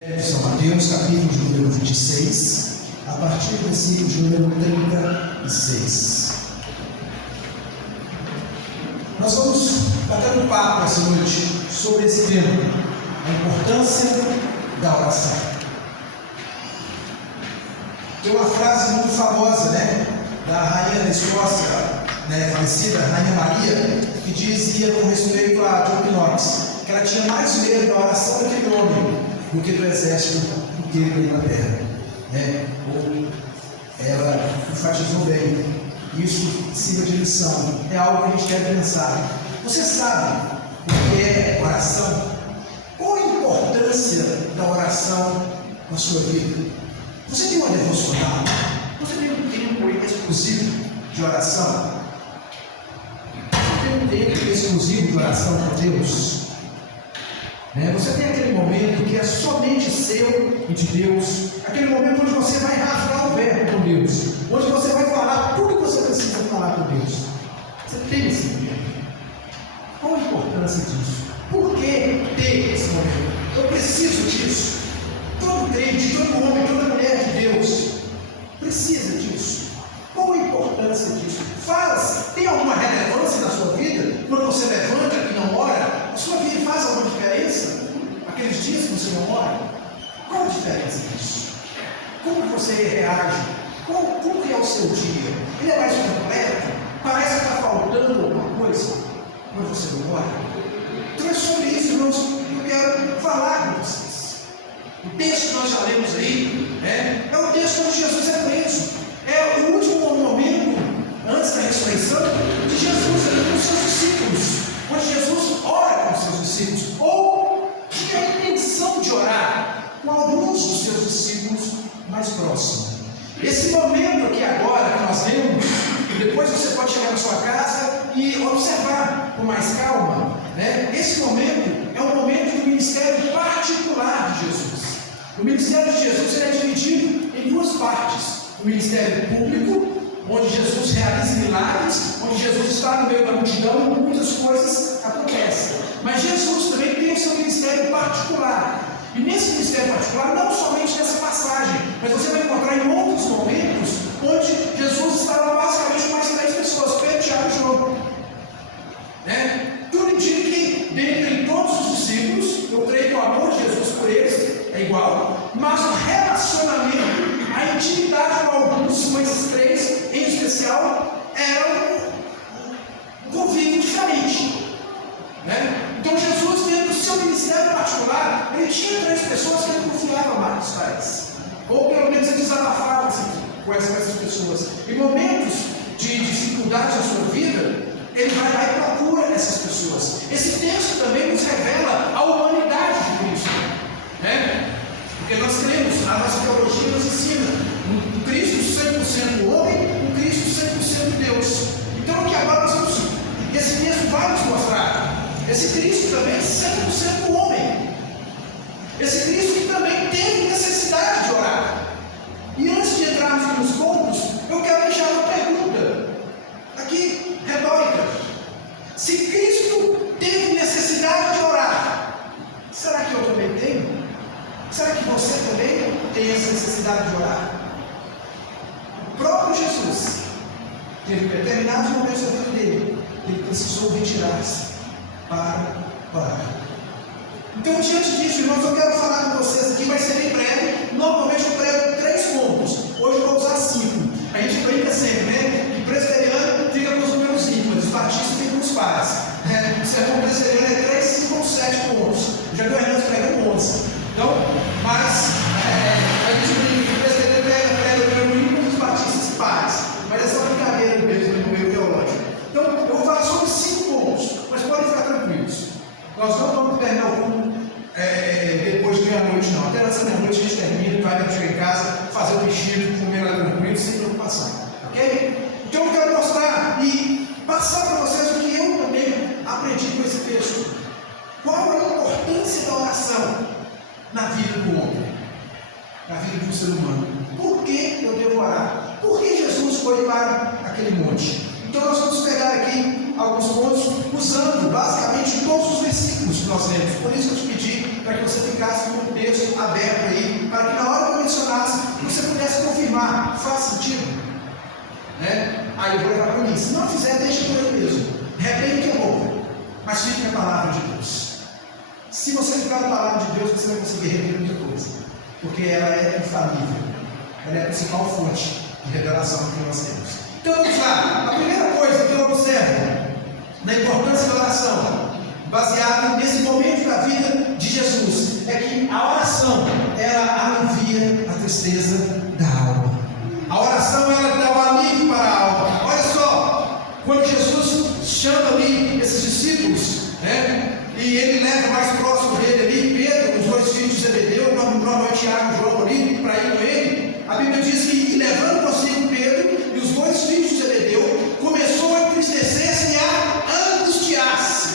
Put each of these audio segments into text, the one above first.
São Mateus, capítulo de número 26, a partir do versículo de número 36. Nós vamos bater um papo essa noite sobre esse tema, a importância da oração. Tem uma frase muito famosa, da rainha da Escócia, falecida, Rainha Maria, que dizia com respeito a John Knox, que ela tinha mais medo da oração daquele homem do que do exército inteiro da Inglaterra. Ela enfatizou bem. Isso sirva de lição. É algo que a gente deve pensar. Você sabe o que é oração? Qual a importância da oração na sua vida? Você tem uma devocional? Você tem um tempo exclusivo de oração? Você tem um tempo exclusivo de oração com Deus? Você tem aquele momento que é somente seu e de Deus, aquele momento onde você vai rasgar o verbo com Deus, onde você vai falar tudo que você precisa falar com Deus. Você tem esse momento. Qual a importância disso? Por que ter esse momento? Eu preciso disso. Todo crente, todo homem, toda mulher de Deus precisa disso. Qual a importância disso? Tem alguma relevância na sua vida? Quando você levanta e não ora, a sua vida faz alguma diferença? Aqueles dias que você não ora? Qual a diferença disso? Como você reage? Como que é o seu dia? Ele é mais completo? Parece que está faltando alguma coisa quando você não ora? Então é sobre isso, irmãos, que eu quero falar com vocês. O texto que nós já lemos aí é o texto onde Jesus é preso. É o último momento antes da ressurreição de Jesus ali com os seus discípulos, onde Jesus ora com os seus discípulos, ou tinha a intenção de orar com alguns dos seus discípulos mais próximos. Esse momento aqui agora que nós lemos, e depois você pode chegar na sua casa e observar com mais calma, esse momento é um momento do ministério particular de Jesus. O ministério de Jesus ele é dividido em duas partes: o ministério público, onde Jesus realiza milagres, onde Jesus está no meio da multidão e muitas coisas acontecem. Mas Jesus também tem o seu ministério particular. E nesse ministério particular, não somente nessa passagem, mas você vai encontrar em outros momentos onde Jesus estava basicamente com mais 3 pessoas, Pedro, Tiago e João. Tudo indica que dentre todos os discípulos, eu creio que o amor de Jesus por eles é igual, mas o relacionamento, a intimidade com alguns, com esses 3 em especial, era um convívio diferente. Então Jesus, dentro do seu ministério particular, ele tinha 3 pessoas que ele confiava mais, ou pelo menos ele desabafava com essas pessoas. Em momentos de dificuldade na sua vida, ele vai lá e procura essas pessoas. Esse texto também nos revela a humanidade de Cristo, porque nós cremos, a nossa teologia nos ensina um Cristo 100% homem, um Cristo 100% Deus. Então aqui agora nós vamos, esse texto vai nos mostrar esse Cristo também é 100% homem, esse Cristo que também teve necessidade de orar. E antes de entrarmos nos pontos, eu quero deixar uma pergunta aqui, retórica: se Cristo teve necessidade de orar, será que eu também tenho? Será que você também tem essa necessidade de orar? O próprio Jesus teve determinados momentos da vida dele, ele precisou retirar-se para orar. Então, diante disso, irmãos, eu quero falar com vocês aqui, vai ser bem breve. Normalmente eu prego 3 pontos, hoje eu vou usar 5. A gente brinca sempre, que presbiteriano fica com os números ímpares, os batistas ficam com os pares. O sermão presbiteriano é 3, 5 ou 7 pontos. Já vi o Hernandes pregando 11. Então, mas a gente brinca que o presbiteriano prega o número ímpar e os batistas pares. Mas é só brincadeira mesmo no meio teológico. Então, eu vou falar sobre 5 pontos, mas podem ficar tranquilos. Nós não vamos terminar o culto depois de meia-noite, não. Até nessa meia-noite a gente termina, vai chegar em casa, fazer o vestido, comer lá tranquilo, sem preocupação. Ok? Então eu quero mostrar e passar para vocês o que eu também aprendi com esse texto. Qual a importância da oração na vida do homem, na vida do ser humano? Por que eu devo orar? Por que Jesus foi para aquele monte? Então nós vamos pegar aqui alguns pontos, usando basicamente todos os versículos que nós lemos. Por isso eu te pedi para que você ficasse com o texto aberto Aí eu vou levar para mim. Se não fizer, deixa por ele mesmo. Repreende que é bom. Mas fique na palavra de Deus. Se você ficar na palavra de Deus, você vai conseguir rever muita coisa. Porque ela é infalível. Ela é a principal fonte de revelação que nós temos. Então vamos lá. A primeira coisa que eu observo na importância da oração, baseado nesse momento da vida de Jesus, é que a oração, ela alivia a tristeza da alma. A oração, ela dá o alívio para a alma. Olha só, quando Jesus chama ali esses discípulos, né? E ele leva mais próximo dele ali, Pedro, os dois filhos de Zebedeu, normalmente Tiago e João ali, para ir com ele. A Bíblia diz que, levando consigo Pedro e os dois filhos de Zebedeu, começou a entristecer-se e a angustiar-se.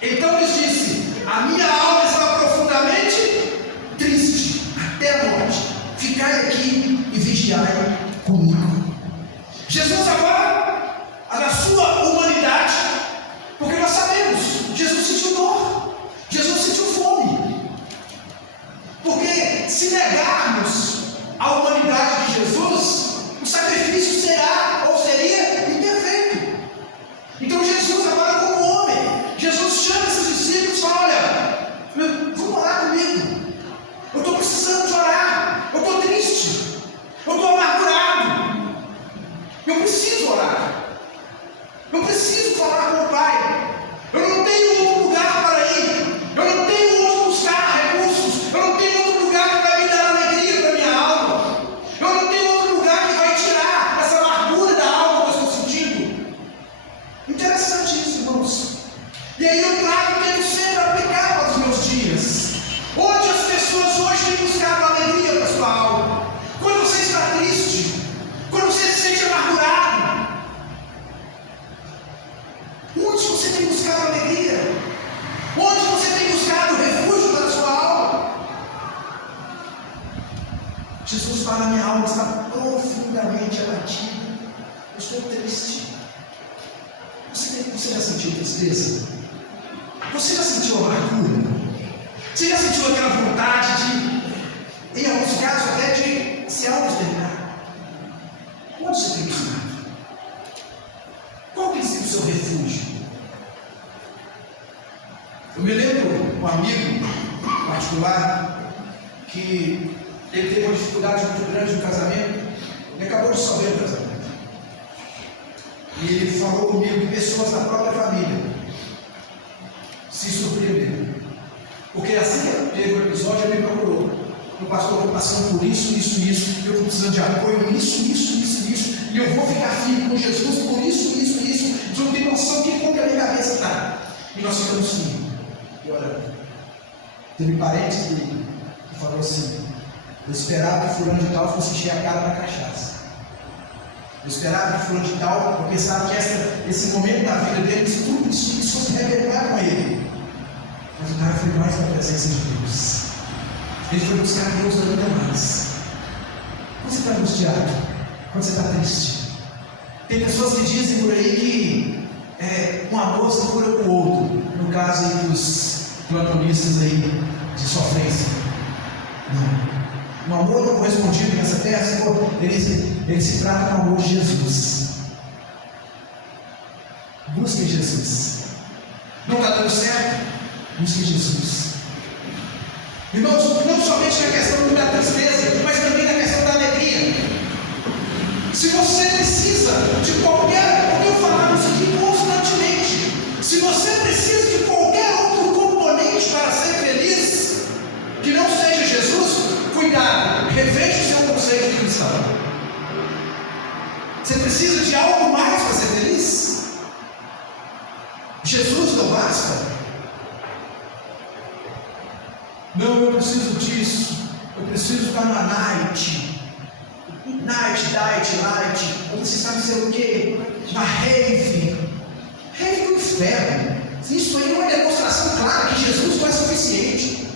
Então lhes disse: a minha alma está profundamente triste, até a morte. Ficai aqui e vigiai comigo. Jesus agora, na sua humanidade, porque nós sabemos, Jesus sentiu dor, Jesus sentiu fome. Porque se negarmos a humanidade de Jesus, o sacrifício será ou seria imperfeito. Então Jesus agora como homem, Jesus chama esses discípulos e fala: olha, vamos orar comigo. Eu estou precisando de orar, eu estou triste, eu estou amargurado, eu preciso orar, eu preciso falar com o Pai. Eu não tenho outro lugar para ir, eu não tenho onde buscar recursos, eu não tenho outro lugar que vai me dar alegria para a minha alma, eu não tenho outro lugar que vai tirar essa amargura da alma que eu estou sentindo. Interessante isso, irmãos. E aí eu trago, tento sempre aplicar para os meus dias. Onde as pessoas hoje têm buscado alegria para a sua alma? Quando você está triste, quando você se sente amargurado, onde você tem buscado alegria? Onde você tem buscado refúgio para a sua alma? Jesus fala: minha alma está profundamente abatida, eu estou triste. Você já sentiu tristeza? Você já sentiu amargura? Você já sentiu aquela vontade de, em alguns casos até de se auto-exterminar? Onde você tem buscado? Qual tem sido o seu refúgio? Eu me lembro um amigo particular que ele teve uma dificuldade muito grande no casamento. Ele acabou de sofrer o casamento. E ele falou comigo que pessoas da própria família se surpreenderam. Porque assim que teve o episódio, ele me procurou. O pastor, eu estou passando por isso, eu estou precisando de apoio nisso, e eu vou ficar firme com Jesus por isso. Tu não tem noção de como a minha cabeça está. E nós ficamos firmes. E olha, teve parentes que falou assim: eu esperava que fulano de tal fosse encher a cara na cachaça. Eu esperava que fulano de tal, eu pensava que esse momento da vida dele, isso fosse revelar com ele. Mas o cara foi mais na presença de Deus. Ele foi buscar Deus ainda mais. Quando você está angustiado, quando você está triste, tem pessoas que dizem por aí que um amor se cura com o outro. No caso aí dos platonistas aí de sofrência. Não. O amor não correspondido nessa terra, ele se trata do amor de Jesus. Busque Jesus. Não está dando certo? Busque Jesus. Irmãos, não somente na questão da tristeza, mas também na questão da alegria. Se você precisa de qualquer, eu falamos aqui constantemente, se você precisa de qualquer outro componente para ser feliz, que não seja Jesus, cuidado, reveja o seu conceito de cristão. Você precisa de algo mais para ser feliz? Jesus não basta? Não, eu preciso disso, eu preciso estar na night, ou você sabe ser o quê? Na rave do inferno. Isso aí é uma demonstração clara que Jesus não é suficiente.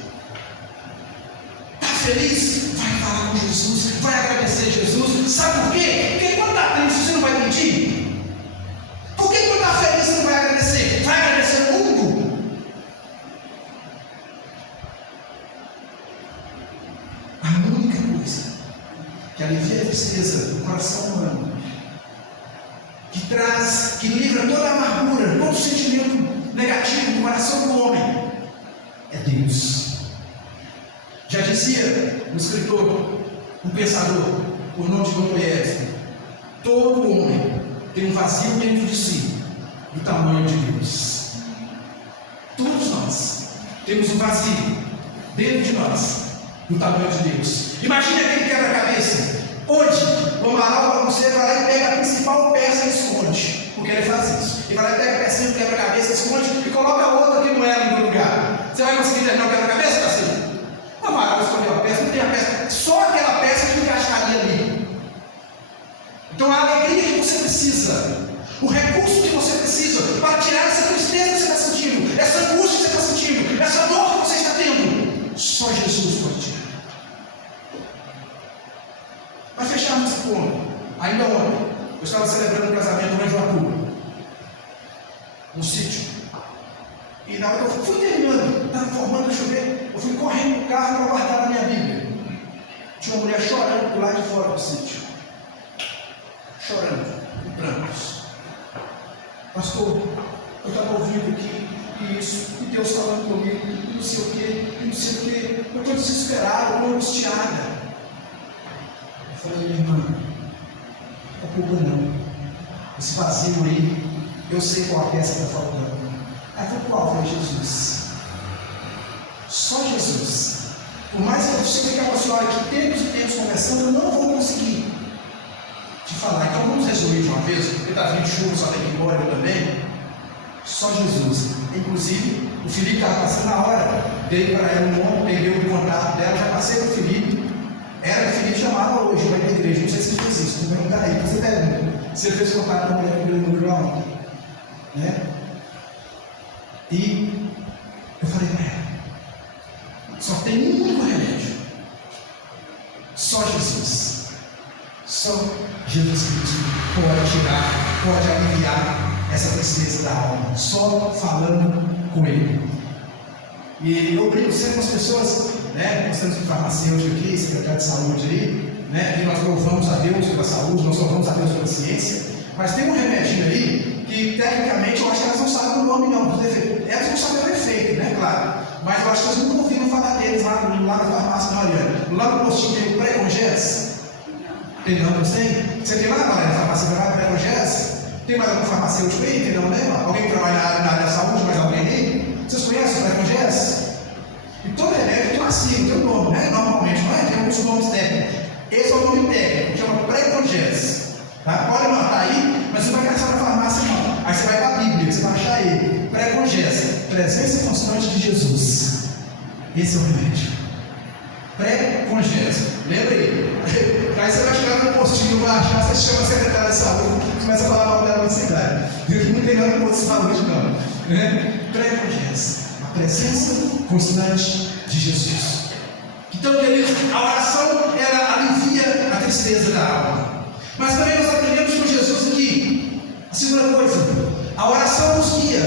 Está feliz? Vai falar com Jesus, vai agradecer a Jesus. Sabe por quê? Porque quando está triste você não vai pedir. Por que quando está feliz você não vai agradecer? Vai agradecer o mundo. A única coisa que alivia a tristeza do coração humano traz, que livra toda a amargura, todo sentimento negativo do coração do homem, é Deus. Já dizia um escritor, um pensador, por nome de Dostoiévski, todo homem tem um vazio dentro de si, do tamanho de Deus. Todos nós temos um vazio dentro de nós, do tamanho de Deus. Imagine aquele quebra-cabeça, onde o Amaral, você vai lá e pega a principal peça e esconde, porque ele faz isso. Ele vai lá e pega a peça do quebra-cabeça, esconde e coloca a outra que não era no lugar. Você vai conseguir terminar o quebra-cabeça, assim? O Amaral escolheu a peça, não tem a peça, só aquela peça que encaixaria ali. Então a alegria que você precisa, o recurso que você precisa para tirar essa tristeza que você está sentindo, essa angústia que você está sentindo, essa dor que você está tendo, só Jesus pode tirar. Para fecharmos esse ponto, ainda ontem, eu estava celebrando um casamento no Joacu, no sítio. E na hora que eu fui terminando, estava formando a chover, eu fui correndo no carro para guardar a minha Bíblia. Tinha uma mulher chorando do lado de fora do sítio. Chorando, em prantos. Pastor, eu estava ouvindo aqui isso, e Deus falando comigo, e não sei o quê, e não sei o quê. Eu estou desesperado, estou angustiada. Eu falei, minha irmã, não é culpa não. Esse vazio aí, eu sei qual a peça que está faltando. Aí foi qual? Foi Jesus. Só Jesus. Por mais que você fique com a senhora aqui tempos e tempos conversando, eu não vou conseguir te falar. Então vamos resolver de uma vez, porque está vindo chuva, só tem que ir embora, eu também. Só Jesus. Inclusive, o Felipe estava passando na hora, dei para ela um nome, peguei o contato dela, já passei para o Felipe. Era o Felipe chamava hoje, vai na igreja, não sei se ele fez isso, não vai mudar aí, você pergunta. Se ele fez contato com a mulher que veio no grão, né? E eu falei para ela, só tem um único remédio, só Jesus. Só Jesus Cristo pode tirar, pode aliviar essa tristeza da alma, só falando com Ele. E eu brinco sempre com as pessoas, né? Nós temos um farmacêutico aqui, secretário de saúde aí, né? E nós louvamos a Deus pela saúde, nós louvamos a Deus pela ciência, mas tem um remedinho aí que tecnicamente eu acho que elas não sabem o nome não, elas não sabem o efeito, né? Claro, mas eu acho que elas nunca ouviram falar deles lá na farmácia, não, Ariane. Lá no postinho tem o pré-congés. Tem não, não tem? Você tem lá na farmácia, vai lá pré-congés? Tem mais algum farmacêutico aí? Tem não, né? Alguém que trabalha na área da saúde, mais alguém aí? Vocês conhecem o pré-congés? E todo remédio tem uma sigla, tem um nome, né? Normalmente, não é? Tem alguns nomes técnicos. Esse é o nome técnico, chama pré-congés. Tá? Pode anotar aí, mas você não vai caçar na farmácia não. Aí você vai para a Bíblia, você vai achar aí. Pré-congés, presença constante de Jesus. Esse é o remédio. Pré-congés. Lembra aí? Aí você vai chegar no postinho, vai achar, você chama a secretária de saúde, começa a falar mal dela na cidade. Não tem nada com posto de saúde não. Né? Pré-congés. A presença constante de Jesus. Então, queridos, a oração ela alivia a tristeza da alma. Mas também nós aprendemos com Jesus aqui. A segunda coisa, a oração nos guia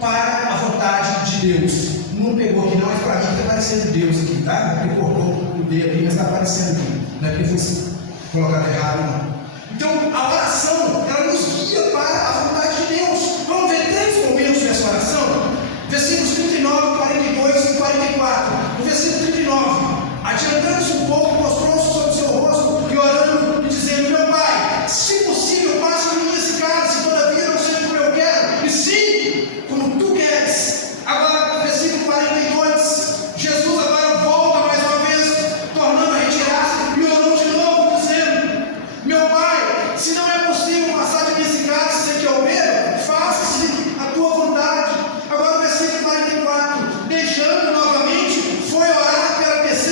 para a vontade de Deus. Não pegou aqui não, mas para mim está aparecendo Deus aqui, tá? Ele cortou o dedo aqui, mas está aparecendo aqui. Não é porque fosse colocado errado, não. Então, a oração, ela nos guia para a vontade de Deus. Vamos ver 3 momentos nessa oração. Versículos 39, 42 e 44. No versículo 39, adiantando-se um pouco, mostrou-se sobre o seu rosto e orando e dizendo: meu Pai, se possível, passa em mim esse cálice, todavia não seja como eu quero, e sim como tu queres. Agora, versículo 42, Jesus agora volta mais uma vez, tornando a retirar-se e orou de novo, dizendo: meu Pai, se não é possível passar de mim esse cálice sem que eu beba, faça-se a tua vontade. Agora, versículo 44, deixando novamente, foi orar pela terceira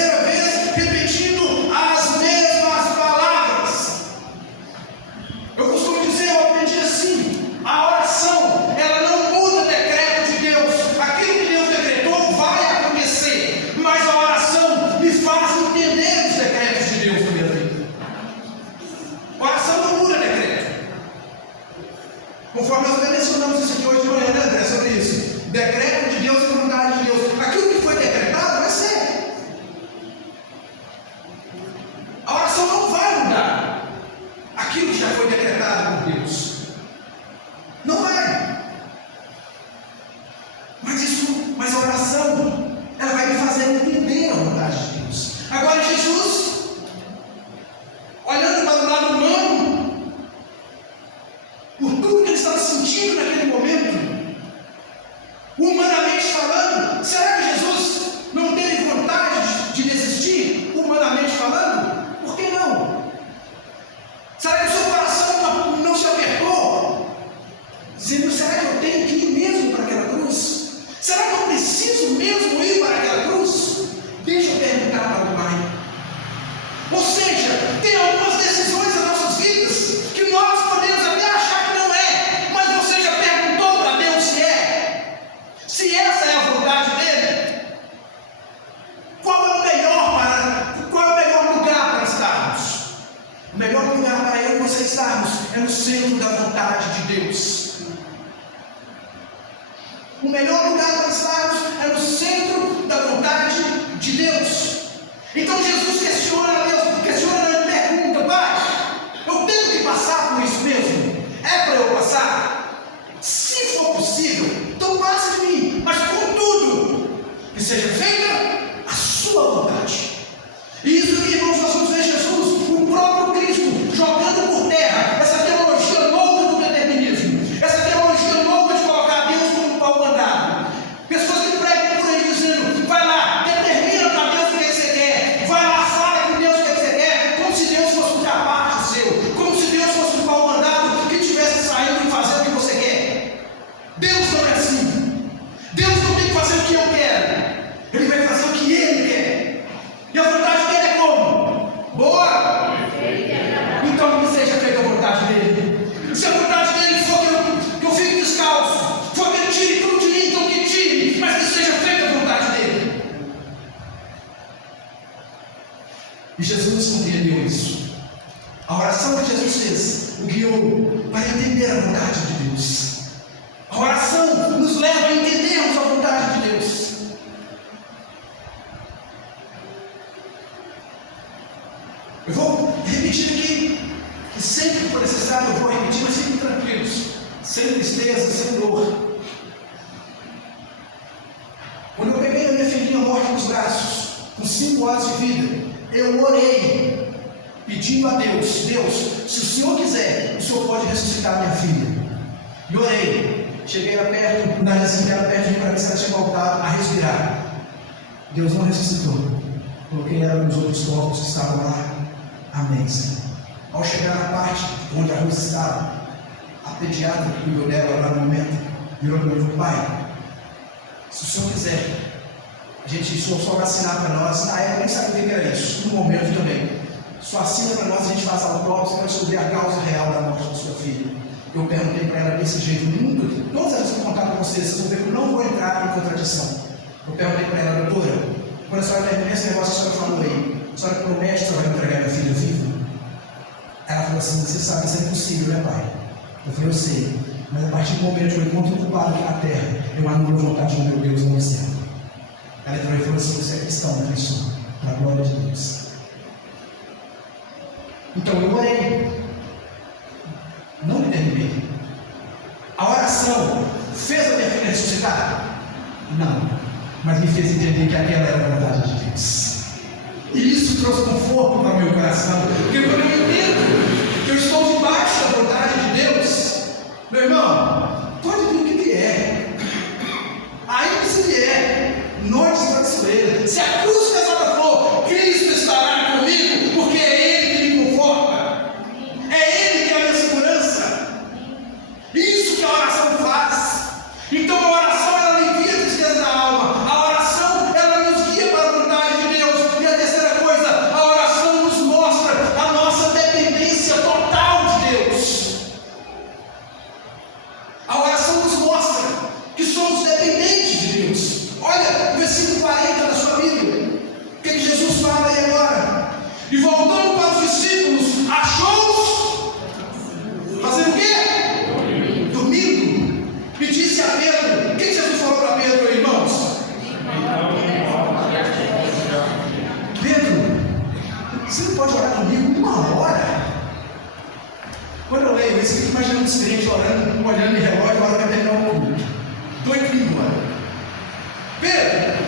no centro da vontade de Deus. O melhor lugar para estarmos é no centro da vontade de Deus. Então Jesus questiona a Deus, ele pergunta: Pai, eu tenho que passar por isso mesmo? É para eu passar? Se for possível, então passe de mim, mas contudo, que seja feita a sua vontade. E isso aqui, irmãos, nós vamos ver Jesus, o próprio Cristo, jogando por terra essa teologia louca do determinismo, essa teologia louca de colocar Deus como pau mandado. Pessoas que pregam por aí dizendo: vai lá, determina para Deus o que você quer, vai lá, fala com Deus o que você quer, como se Deus fosse um capaz seu, como se Deus fosse um pau mandado que estivesse saindo e fazendo o que você quer. Deus não é assim. Deus não tem que fazer o que eu quero, Ele vai fazer o que Ele quer. E a vontade dele é como? Boa! Então que seja feita a vontade dele. Se a vontade dele for que eu fique descalço, for que ele tire tudo de mim, então que tire, mas que seja feita a vontade dele. E Jesus compreendeu isso. A oração que Jesus fez o guiou para entender a vontade de Deus. A oração nos leva a entendermos a vontade de Deus. Eu vou repetir aqui, que sempre que for necessário eu vou repetir, mas fiquem tranquilos, sem tristeza, sem dor. Quando eu peguei a minha filhinha morta nos braços, com 5 horas de vida, eu orei, pedindo a Deus: Deus, se o Senhor quiser, o Senhor pode ressuscitar minha filha. E orei, cheguei lá perto, o narizinho dela perto de mim para ver se ela tinha voltado a respirar. Deus não ressuscitou. Coloquei ela nos outros corpos que estavam lá. Amém, Senhor. Ao chegar na parte onde a Rose estava, a pediatra que cuidou dela lá no momento virou para mim e falou: Pai, se o Senhor quiser, a gente só vacinar para nós. Na época nem sabia o que era isso, no momento também. Só assina para nós, a gente faz a autópsia para descobrir a causa real da morte da sua filha. Eu perguntei para ela desse jeito, nunca, todas as vezes que eu contar para vocês vão ver que eu não vou entrar em contradição. Eu perguntei para ela: doutora, quando a senhora terminar esse negócio, a senhora falou aí, a senhora promete que a senhora vai entregar minha filha viva? Ela falou assim: você sabe que isso é impossível, né, pai? Eu falei: eu sei, mas a partir do momento que eu encontro o culpado aqui na terra, eu anulo a vontade do meu Deus no céu. Ela falou assim: você é cristão, né, pessoal? Para a glória de Deus. Então eu orei, não me terminei. A oração fez a minha filha ressuscitar? Não, mas me fez entender que aquela era a vontade de Deus. E isso trouxe conforto para o meu coração, porque quando eu entendo que eu estou debaixo da vontade de Deus, meu irmão, pode vir o que vier, ainda se vier noites traiçoeiras, se a cruz pesada for, Cristo estará comigo, porque é Ele que me conforta, é Ele que é a minha segurança. Isso que a oração faz. Então a oração, ela alivia a tristeza da alma. A oração, ela nos guia para a vontade de Deus. E a terceira coisa, a oração nos mostra a nossa dependência total de Deus. A oração nos mostra que somos dependentes de Deus. Olha o versículo 40 da sua Bíblia. O que Jesus fala aí agora? E voltando para os discípulos, achou-os fazendo o quê? Dormindo. E disse a Pedro: o que Jesus falou para Pedro, irmãos? Pedro, você não pode orar comigo 1 hora? Quando eu leio isso, eu fico imaginando os crentes orando, olhando em relógio, a hora vai terminar o culto. Doido para ir embora. Pedro,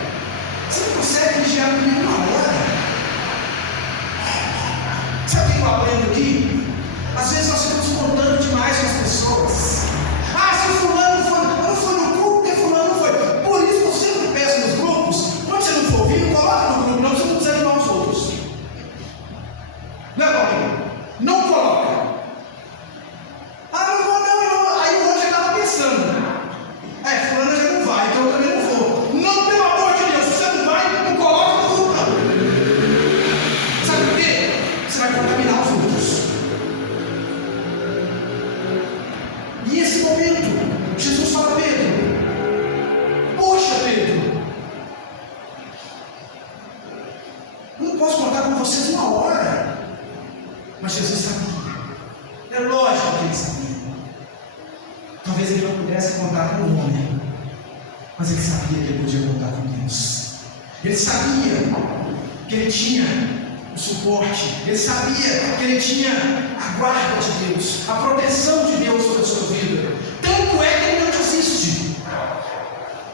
você não consegue vigiar comigo 1 hora? Sabe o que eu aprendo aqui? Às vezes nós ficamos contando demais com as pessoas. Ah, se o fulano não foi no culto, porque fulano não foi. Por isso você não peça nos grupos. Quando você não for ouvir, não coloca no grupo, não, você não desanimar os outros. Não é, Paulinho? Não coloca. Ah, não vou não. Aí o outro já estava pensando. Fulano já não vai, então eu também não vou. Não, pelo amor de Deus, se você não vai, não coloca no grupo, não. Sabe por quê? Você vai contaminar os outros. E esse momento, Jesus fala a Pedro: poxa, Pedro, eu não posso contar com vocês 1 hora. Mas Jesus sabia. É lógico que ele sabia. Talvez ele não pudesse contar com o homem, mas ele sabia que ele podia contar com Deus. Ele sabia que ele tinha o suporte, ele sabia que ele tinha a guarda de Deus, a proteção de Deus sobre a sua vida. Tanto é que ele não desiste.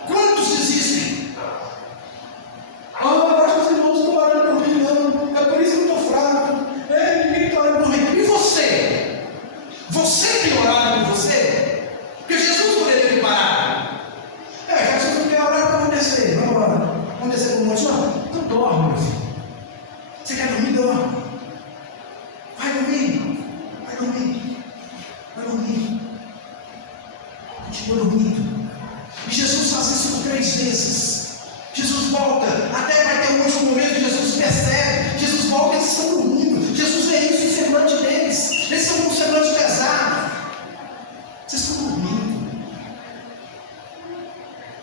Quantos desistem? Acho que os irmãos estão orando por mim, não. É por isso que eu estou fraco. Ninguém está orando por mim. E você? Você tem orado por você? Porque Jesus poderia ter parado. Já que você não quer orar, vamos descer. Vamos descer para o monte. Então dorme, meu filho. Você quer dormir? Dorme. Vai dormir. Vai dormir. Vai dormir. Continua dormindo. E Jesus faz isso por 3 vezes. Jesus volta, até vai ter um último momento, Jesus percebe, Jesus volta, eles estão dormindo. Jesus vê isso no semblante deles. Eles estão com um semblante pesado. Vocês estão dormindo.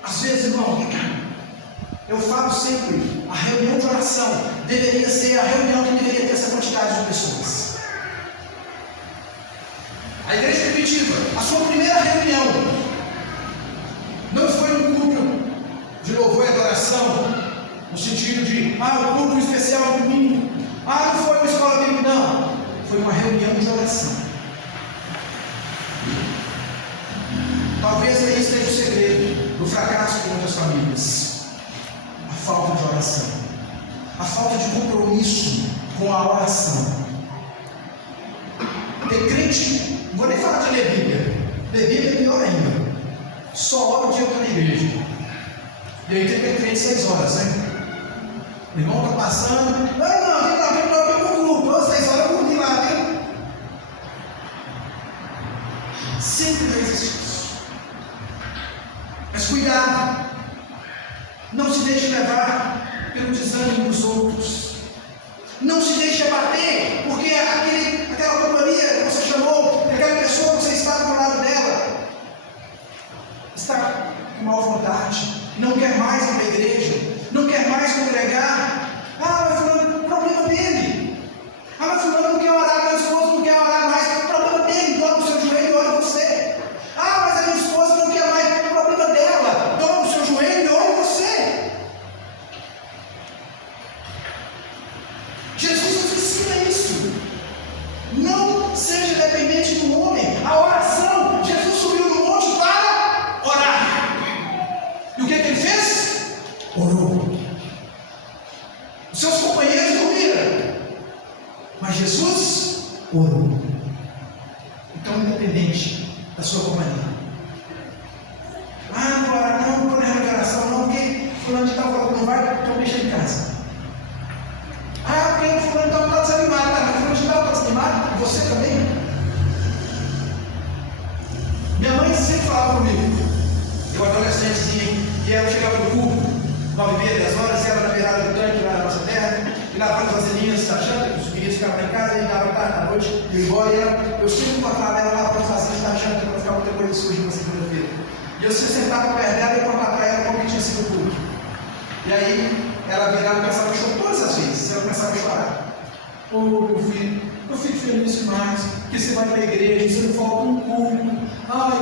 Às vezes, irmão, eu falo sempre, a reunião de oração deveria ser a reunião que deveria ter essa quantidade de pessoas. A igreja primitiva, a sua primeira reunião, não foi um culto de louvor e adoração, no sentido de, o culto especial de domingo, não foi uma escola bíblica, não. Foi uma reunião de oração. Talvez aí esteja o segredo do fracasso de muitas famílias. A falta de oração. A falta de compromisso com a oração. Tem crente, não vou nem falar de ler Bíblia. Ler Bíblia é pior ainda. Só ora o dia que está na igreja. E aí tem que ter 6 horas, né? O irmão está passando. Não, tem um grupo. 6 horas eu vou vir lá, viu? Sempre vai existir isso. Mas cuidado. Não se deixe levar pelo desânimo dos outros. Não se deixe abater, porque aquela companhia que você chamou, aquela pessoa que você está do lado dela, está com má vontade, não quer mais ir para a igreja, não quer mais congregar. Mas fulano, problema dele. Mas fulano não quer orar, meu esposo não quer orar mais, problema dele, dobra o seu joelho e ora você. Mas a minha esposa não quer mais, problema dela, dobra o seu joelho e ora você. Jesus nos ensina isso. Não seja dependente do homem. A oração, Jesus subiu no monte para orar. E o que ele fez? Orou. Os seus companheiros dormiram, mas Jesus orou. Então, independente da sua companhia. Não vou orar, não vou na oração, não, porque fulano de tal falou que não vai, então deixa em casa. Porque fulano de tal está desanimado, mas fulano de tal está desanimado, e você também? Minha mãe sempre falava comigo, eu adolescentezinho, e ela chegava no culto, 9h30, 10 horas, e ela na beirada do tanque lá na nossa terra, e lá para as vasilhinhas da janta, os meninos ficavam em casa, e dava tarde na noite, e embora, e eu sempre encontrava ela lá para as vasilhas da janta, para ficar muita coisa suja na segunda-feira. E eu sempre sentava perto dela e contava para ela como que tinha sido o culto. E aí, ela virava e começava a chorar, todas as vezes, ela começava a chorar. Meu filho, eu fico feliz demais, que você vai para a igreja, você não falta um culto.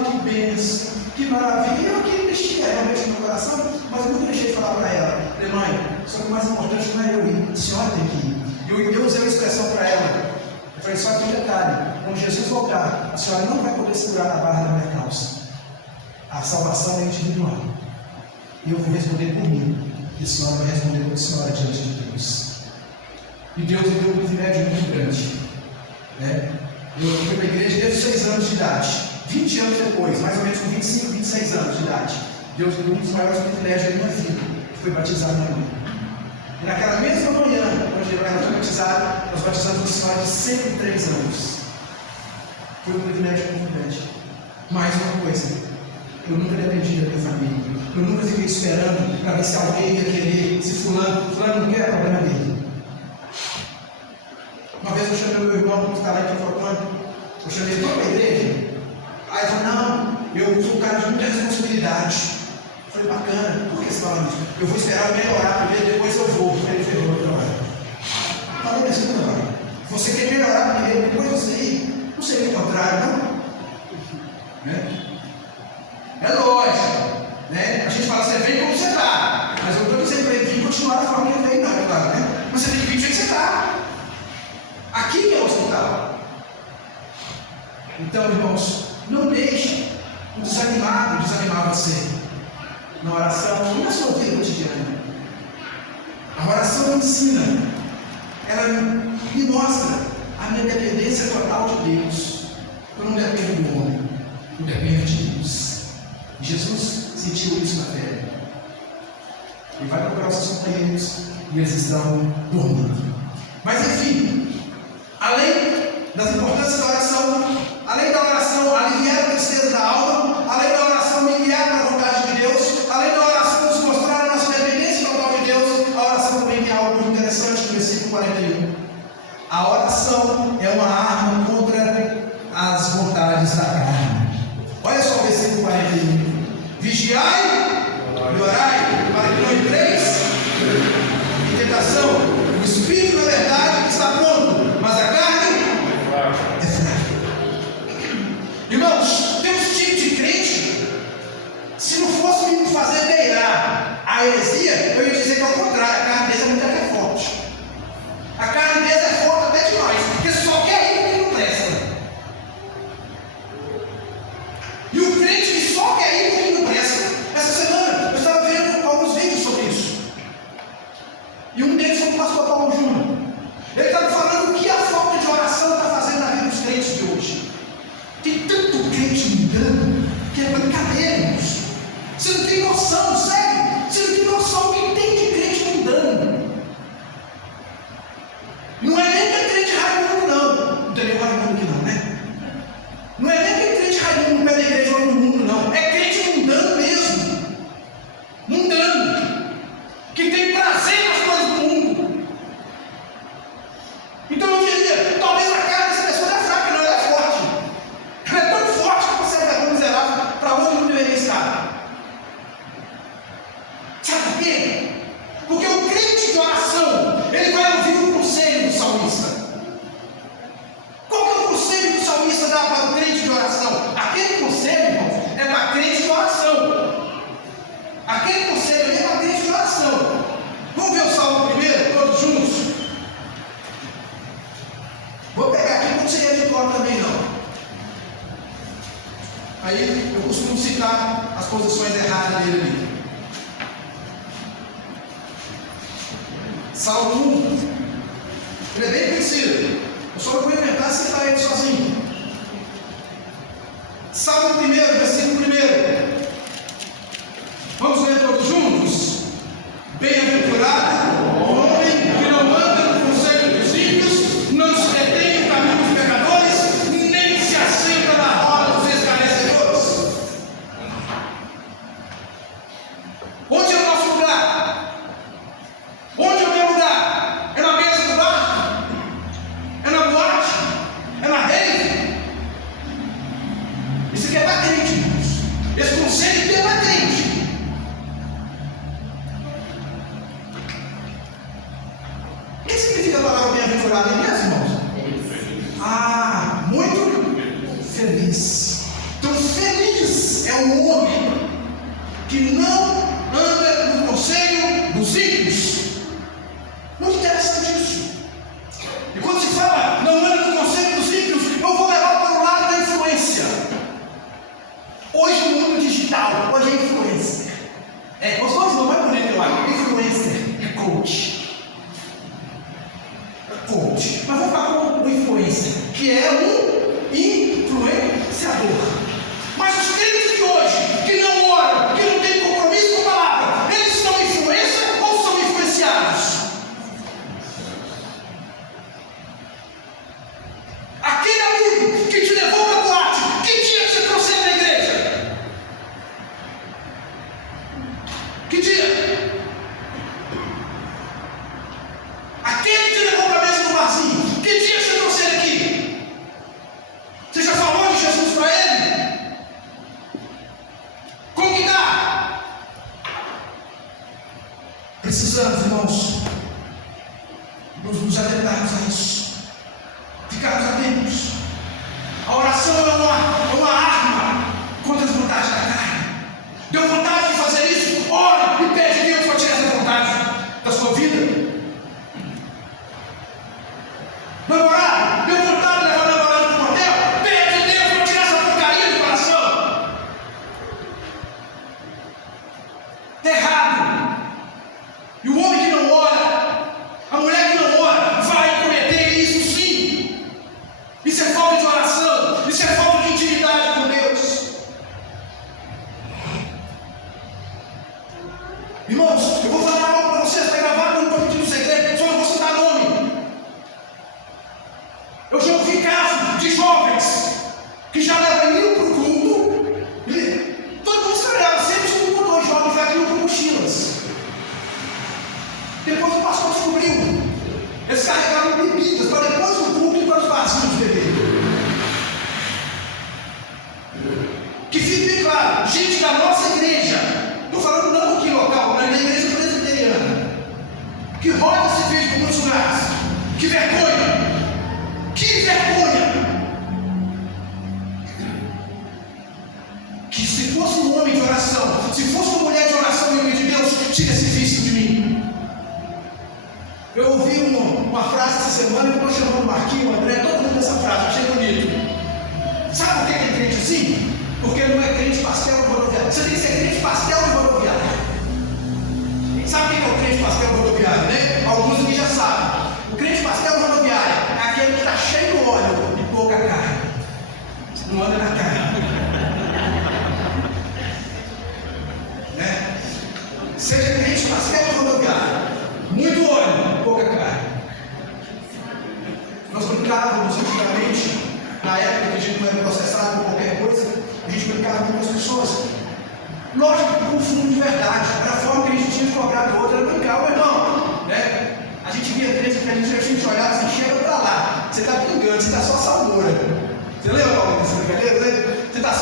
Que bênção, que maravilha. Eu que mexia realmente no meu coração, mas eu nunca deixei de falar para ela. Falei, mãe, só que o mais importante não é eu ir, a senhora tem que ir. Eu usei uma expressão para ela. Eu falei, só que um detalhe, quando Jesus voltar, a senhora não vai poder segurar na barra da minha calça. A salvação é individual. E eu vou responder por mim. E a senhora vai responder por senhora diante de Deus. E Deus me deu um privilégio muito grande. Eu fui para a igreja desde 6 anos de idade. 20 anos depois, mais ou menos com 25, 26 anos de idade. Deus me deu um dos maiores privilégios da minha vida, que foi batizar minha mãe. E naquela mesma manhã, onde ela foi batizada, nós batizamos uma senhora de 103 anos. Foi um privilégio muito grande. Mais uma coisa, eu nunca dependi da minha família. Eu nunca fiquei esperando para ver se alguém ia querer, se fulano não quer, problema dele. Uma vez eu chamei meu irmão que está lá em Fortuna, eu chamei ele para a igreja. Aí ele falou, não, eu sou um cara de muita responsabilidade. Eu falei, bacana, por que você fala isso? Eu vou esperar melhorar primeiro, depois eu vou. Ele ferrou outra hora. Falei assim, não, você quer melhorar primeiro, depois você ir. Não seria importante Né? É lógico, né? A gente fala, você vem como você está, mas eu não estou dizendo para ele vir continuar da forma que ele veio, não, é claro, né? Mas você tem que vir do jeito que você está. Aqui que é o hospital. Então, irmãos, não deixe o desanimar você na oração e na sua vida cotidiana. A oração ensina, ela me mostra a minha dependência total de Deus. Eu não dependo do homem, eu dependo de Deus. Jesus sentiu isso na terra. Ele vai procurar os seus companheiros e eles estão dormindo. Mas enfim, além das importâncias da oração, além da oração aliviar a tristeza da alma, além da oração me guiar para a vontade de Deus, além da oração nos mostrar a nossa dependência total de Deus, a oração também tem algo muito interessante no versículo 41. A oração é uma arma contra as vontades da carne. Olha só o versículo 41. Vigiai e orai, para que não entreis em tentação. O Espírito, na verdade, está pronto, mas a carne é fraca. Irmãos, tem um tipo de crente, se não fosse me fazer beirar a heresia, eu ia dizer que é o contrário, a carne deles é muito até forte. A carne deles é forte até demais, porque só quer ir porque não presta. E o crente que só quer ir porque não presta. Essa semana eu estava vendo alguns vídeos sobre isso. E um deles foi o pastor Paulo Júnior. Ele estava falando o que a falta de oração está fazendo na vida dos crentes de hoje. Tem tanto crente mudando que é brincadeira, irmãos. Você não tem noção, sério. Você não tem noção do que tem de crente mudando. Não é nem aquele crente Raimundo, não. Não tem nenhum Raimundo aqui, não, né? Não é nem aquele crente Raimundo no pé da igreja do mundo, não. É crente mundano mesmo. Mundano. Que tem prazer nas coisas do mundo. Então eu diria, talvez a carne dessa pessoa não é fraca, não, ela é forte. Ela é tão forte que você é miserável para onde não deveria estar. Sabe por quê? Porque o crente de oração, ele vai ouvir o conselho do salmista. Qual que é o conselho que o salmista dá para o crente de oração? Aquele conselho, irmão, é para crente de oração. Aquele conselho ali é para crente de oração. Vamos ver o salmo primeiro, todos juntos? Vou pegar aqui, não seria de cor também não. Aí eu costumo citar as posições erradas dele ali. Salmo 1. Ele é bem conhecido. Eu só vou inventar e citar ele sozinho. Salmo 1, versículo 1. Vamos ler todos juntos? Bem-aventurado o homem que não anda no conselho dos ímpios, não se detém no caminho dos pecadores, nem se assenta na roda dos escarnecedores. Onde é o nosso lugar? Onde é o meu lugar? É na mesa do bar? É na boate? É na rede? Isso aqui é para crente, irmãos. Esse conselho aqui é para crente. O que significa a palavra bem-aventurado aí mesmo, irmãos? Ah, muito feliz. Então, feliz é um homem que não anda no conselho dos ímpios. Muito interessante isso. E quando se fala não anda no conselho dos ímpios, eu vou levar para o lado da influência. Hoje o mundo digital, hoje é influencer. Gostou? Não é bonito lá. Influencer é coach. Mas vamos falar com o influencer, que é um influenciador. Mas os crentes de hoje, que não oram, que não têm compromisso com a palavra, eles são influência ou são influenciados? Aquele amigo que te levou para a boate, que dia que você trouxe ele na igreja? Que dia? Aquele que te levou para a mesa do barzinho, que dia você trouxe ele aqui? Você já falou de Jesus para ele? Como que está? Precisamos, irmãos, nos atentarmos a isso. Ficarmos atentos. A oração é uma arma Deu vontade de fazer isso? Ore e pede a Deus para tirar essa vontade da sua vida. Namorado, deu vontade de levar a namorada para um motel? Pede a Deus para tirar essa porcaria do coração. É errado. E o homem que não ora, a mulher que não ora, vai cometer isso sim. Isso é falta de oração, isso é falta de intimidade com Deus. Irmãos, eu vou falar algo para vocês, está gravado, eu não estou pedindo segredo, só não vou citar nome. Eu já ouvi casos de jovens que já iam para o culto, e todo mundo esperava, sempre se um ou dois jovens já iam com mochilas. Depois o pastor descobriu, eles carregavam bebidas para depois do culto e para os vazios beber. Que fique bem claro, gente da nossa igreja, estou falando não aqui local, mas na igreja presbiteriana, que roda esse vídeo por muitos lugares. Que vergonha! Que vergonha! Que se fosse um homem de oração, se fosse uma mulher de oração, em nome de Deus, tira esse vício de mim. Eu ouvi uma frase essa semana que eu estou chamando o Marquinhos, o André, todo mundo dessa frase, achei bonito. Sabe por que tem crente assim? Porque não é crente pastel de rodoviário. Você tem que ser crente pastel de rodoviário. Sabe o que é o crente pastel de rodoviário, né? Alguns aqui já sabem. O crente pastel de rodoviário é aquele que está cheio de óleo e pouca carne. Não anda na carne. Né? Seja crente pastel de rodoviário. Muito óleo, pouca carne. Nós brincávamos antigamente, na época que a gente não era processado por qualquer coisa, a gente brincava com as pessoas. Lógico que com fundo de verdade, era a forma que a gente tinha de cobrar do outro, era brincar, meu irmão. Né? A gente via crente que a gente olhava assim, chega pra lá, você está brincando, você está só salmoura. Você lembra dessa brincadeira? Você está